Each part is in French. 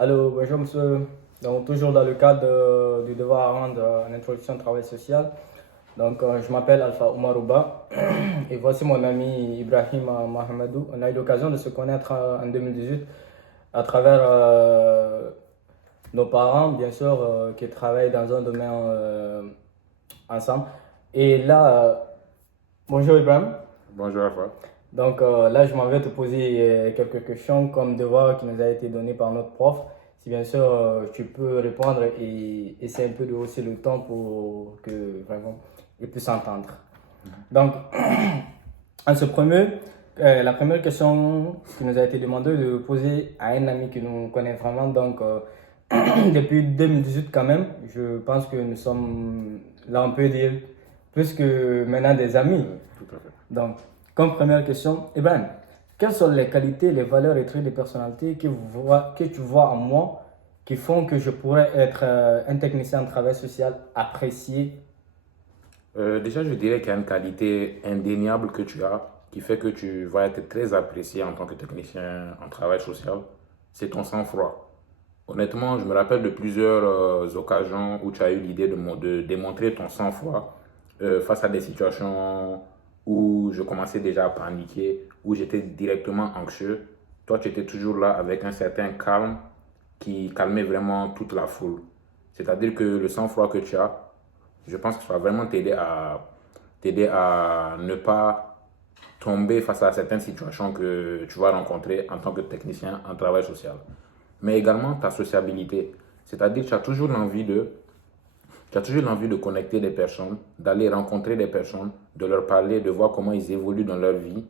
Allô, bonjour monsieur. Donc, toujours dans le cadre du devoir à rendre en introduction au travail social. Donc, je m'appelle Alpha Oumarouba et voici mon ami Ibrahim Mohamedou. On a eu l'occasion de se connaître en 2018 à travers nos parents, bien sûr, qui travaillent dans un domaine ensemble. Et là, bonjour Ibrahim. Bonjour Alpha. Donc là, je m'en vais te poser quelques questions comme devoir qui nous a été donné par notre prof. Si bien sûr tu peux répondre et essayer un peu de hausser le temps pour que vraiment ils puissent entendre. Donc, en ce premier, la première question qui nous a été demandée de poser à un ami que nous connaît vraiment, donc depuis 2018 quand même, je pense que nous sommes, là on peut dire, plus que maintenant des amis. Tout à fait. Donc, comme première question, Ibrahim, quelles sont les qualités, les valeurs et traits de personnalité que tu vois en moi qui font que je pourrais être un technicien en travail social apprécié? Déjà, je dirais qu'il y a une qualité indéniable que tu as qui fait que tu vas être très apprécié en tant que technicien en travail social. C'est ton sang-froid. Honnêtement, je me rappelle de plusieurs occasions où tu as eu l'idée de démontrer ton sang-froid face à des situations où je commençais déjà à paniquer, où j'étais directement anxieux. Toi, tu étais toujours là avec un certain calme qui calmait vraiment toute la foule. C'est-à-dire que le sang-froid que tu as, je pense que ça va vraiment t'aider à ne pas tomber face à certaines situations que tu vas rencontrer en tant que technicien en travail social. Mais également ta sociabilité. C'est-à-dire que tu as toujours l'envie de connecter des personnes, d'aller rencontrer des personnes, de leur parler, de voir comment ils évoluent dans leur vie.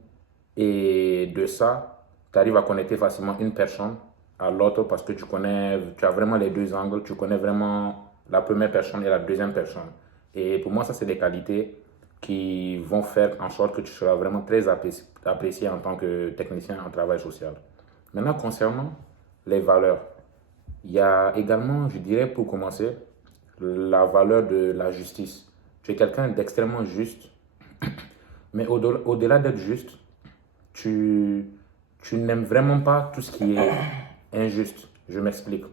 Et de ça, tu arrives à connecter facilement une personne à l'autre parce que tu as vraiment les deux angles, tu connais vraiment la première personne et la deuxième personne. Et pour moi, ça, c'est des qualités qui vont faire en sorte que tu seras vraiment très apprécié en tant que technicien en travail social. Maintenant, concernant les valeurs, il y a également, je dirais pour commencer, la valeur de la justice. Tu es quelqu'un d'extrêmement juste, mais au-delà d'être juste, tu, tu n'aimes vraiment pas tout ce qui est injuste. Je m'explique.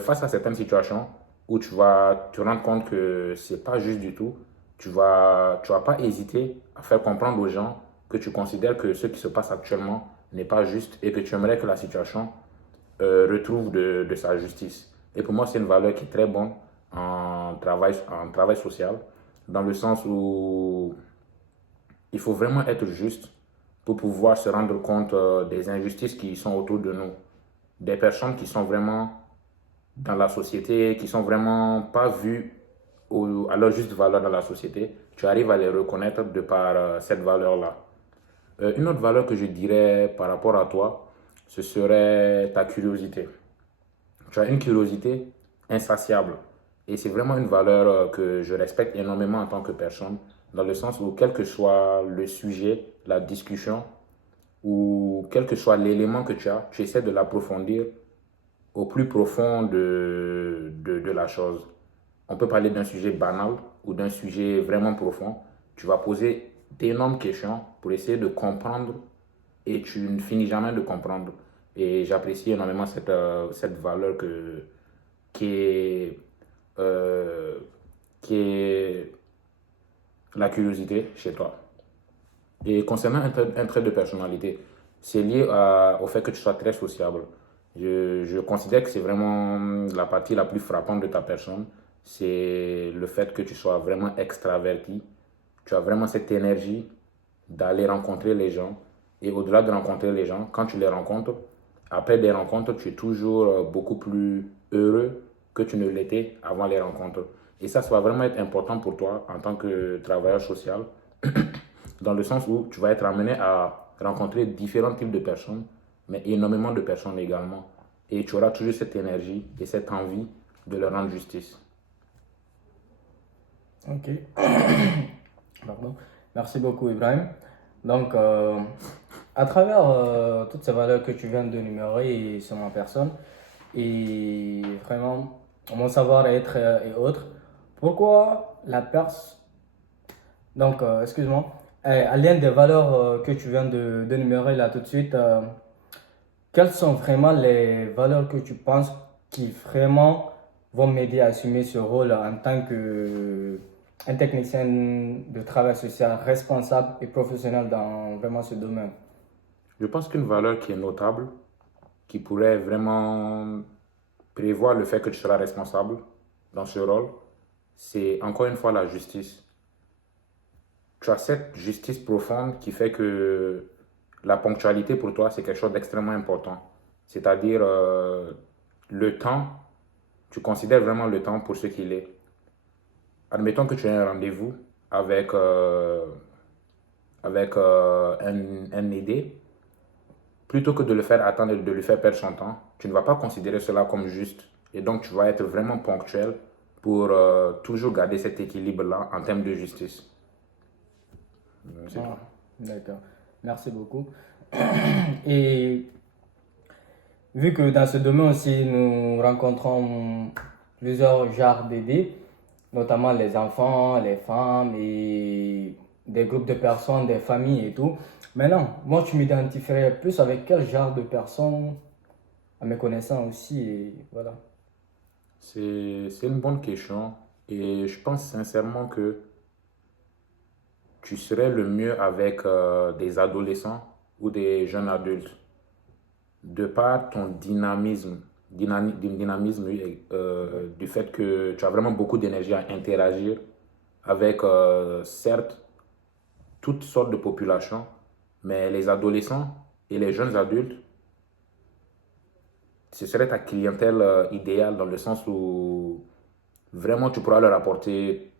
Face à certaines situations où tu vas te rendre compte que c'est pas juste du tout, tu vas pas hésiter à faire comprendre aux gens que tu considères que ce qui se passe actuellement n'est pas juste et que tu aimerais que la situation retrouve de sa justice. Et pour moi, c'est une valeur qui est très bonne en travail social, dans le sens où il faut vraiment être juste pour pouvoir se rendre compte des injustices qui sont autour de nous, des personnes qui sont vraiment dans la société, qui sont vraiment pas vues à leur juste valeur dans la société. Tu arrives à les reconnaître de par cette valeur-là. Une autre valeur que je dirais par rapport à toi, ce serait ta curiosité. Tu as une curiosité insatiable. Et c'est vraiment une valeur que je respecte énormément en tant que personne, dans le sens où quel que soit le sujet, la discussion, ou quel que soit l'élément que tu essaies de l'approfondir au plus profond de la chose. On peut parler d'un sujet banal ou d'un sujet vraiment profond. Tu vas poser d'énormes questions pour essayer de comprendre et tu ne finis jamais de comprendre. Et j'apprécie énormément cette valeur qui est, euh, qui est la curiosité chez toi. Et concernant un trait de personnalité, c'est lié au fait que tu sois très sociable. Je considère que c'est vraiment la partie la plus frappante de ta personne. C'est le fait que tu sois vraiment extraverti. Tu as vraiment cette énergie d'aller rencontrer les gens. Et au-delà de rencontrer les gens, quand tu les rencontres, après des rencontres, tu es toujours beaucoup plus heureux que tu ne l'étais avant les rencontres. Et ça va vraiment être important pour toi en tant que travailleur social dans le sens où tu vas être amené à rencontrer différents types de personnes, mais énormément de personnes également. Et tu auras toujours cette énergie et cette envie de leur rendre justice. Ok. Pardon. Merci beaucoup Ibrahim. Donc, à travers toutes ces valeurs que tu viens de numérer sur ma personne et vraiment mon savoir-être et autres, pourquoi la personne. Donc, excuse-moi. À l'un des valeurs que tu viens de numérer là tout de suite, quelles sont vraiment les valeurs que tu penses qui vraiment vont m'aider à assumer ce rôle en tant que un technicien de travail social responsable et professionnel dans vraiment ce domaine? Je pense qu'une valeur qui est notable, qui pourrait vraiment prévoir le fait que tu seras responsable dans ce rôle, c'est encore une fois la justice. Tu as cette justice profonde qui fait que la ponctualité pour toi, c'est quelque chose d'extrêmement important. C'est-à-dire le temps, tu considères vraiment le temps pour ce qu'il est. Admettons que tu as un rendez-vous avec, un aidé, plutôt que de le faire attendre et de lui faire perdre son temps, tu ne vas pas considérer cela comme juste. Et donc, tu vas être vraiment ponctuel pour toujours garder cet équilibre-là en termes de justice. C'est tout. Ah, d'accord. Merci beaucoup. Et vu que dans ce domaine aussi, nous rencontrons plusieurs genres d'aidés, notamment les enfants, les femmes et des groupes de personnes, des familles et tout. Maintenant, moi, tu m'identifierais plus avec quel genre de personnes, à mes connaissances aussi, et voilà. C'est une bonne question et je pense sincèrement que tu serais le mieux avec des adolescents ou des jeunes adultes. De par ton dynamisme du fait que tu as vraiment beaucoup d'énergie à interagir avec, certes, toutes sortes de populations, mais les adolescents et les jeunes adultes, ce serait ta clientèle idéale dans le sens où vraiment tu pourras leur apporter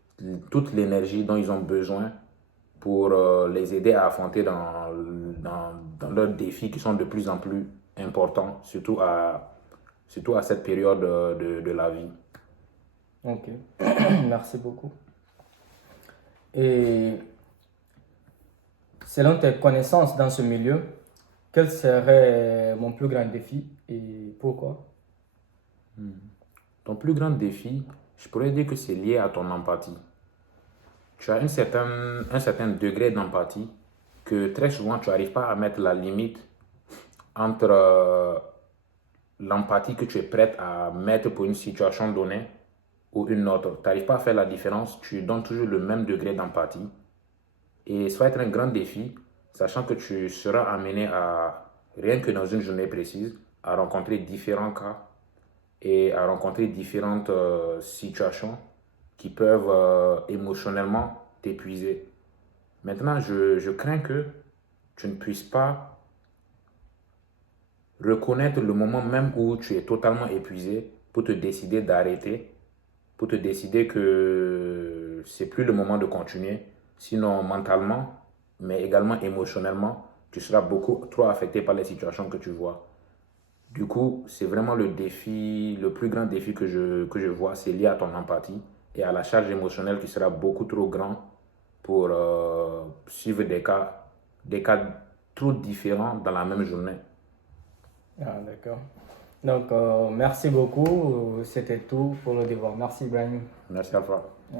toute l'énergie dont ils ont besoin pour les aider à affronter dans leurs défis qui sont de plus en plus importants, surtout à cette période de la vie. Ok, merci beaucoup. Et selon tes connaissances dans ce milieu, quel serait mon plus grand défi et pourquoi? Ton plus grand défi, je pourrais dire que c'est lié à ton empathie. Tu as un certain degré d'empathie que très souvent tu n'arrives pas à mettre la limite entre l'empathie que tu es prête à mettre pour une situation donnée ou une autre. Tu n'arrives pas à faire la différence, tu donnes toujours le même degré d'empathie. Et ça va être un grand défi, sachant que tu seras amené à, rien que dans une journée précise, à rencontrer différents cas et à rencontrer différentes situations qui peuvent émotionnellement t'épuiser. Maintenant, je crains que tu ne puisses pas reconnaître le moment même où tu es totalement épuisé pour te décider d'arrêter, pour te décider que c'est plus le moment de continuer. Sinon, mentalement, mais également émotionnellement, tu seras beaucoup trop affecté par les situations que tu vois. Du coup, c'est vraiment le défi, le plus grand défi que je vois, c'est lié à ton empathie et à la charge émotionnelle qui sera beaucoup trop grande pour suivre des cas trop différents dans la même journée. Ah, d'accord. Donc, merci beaucoup. C'était tout pour le devoir. Merci, Ibrahim. Merci à toi.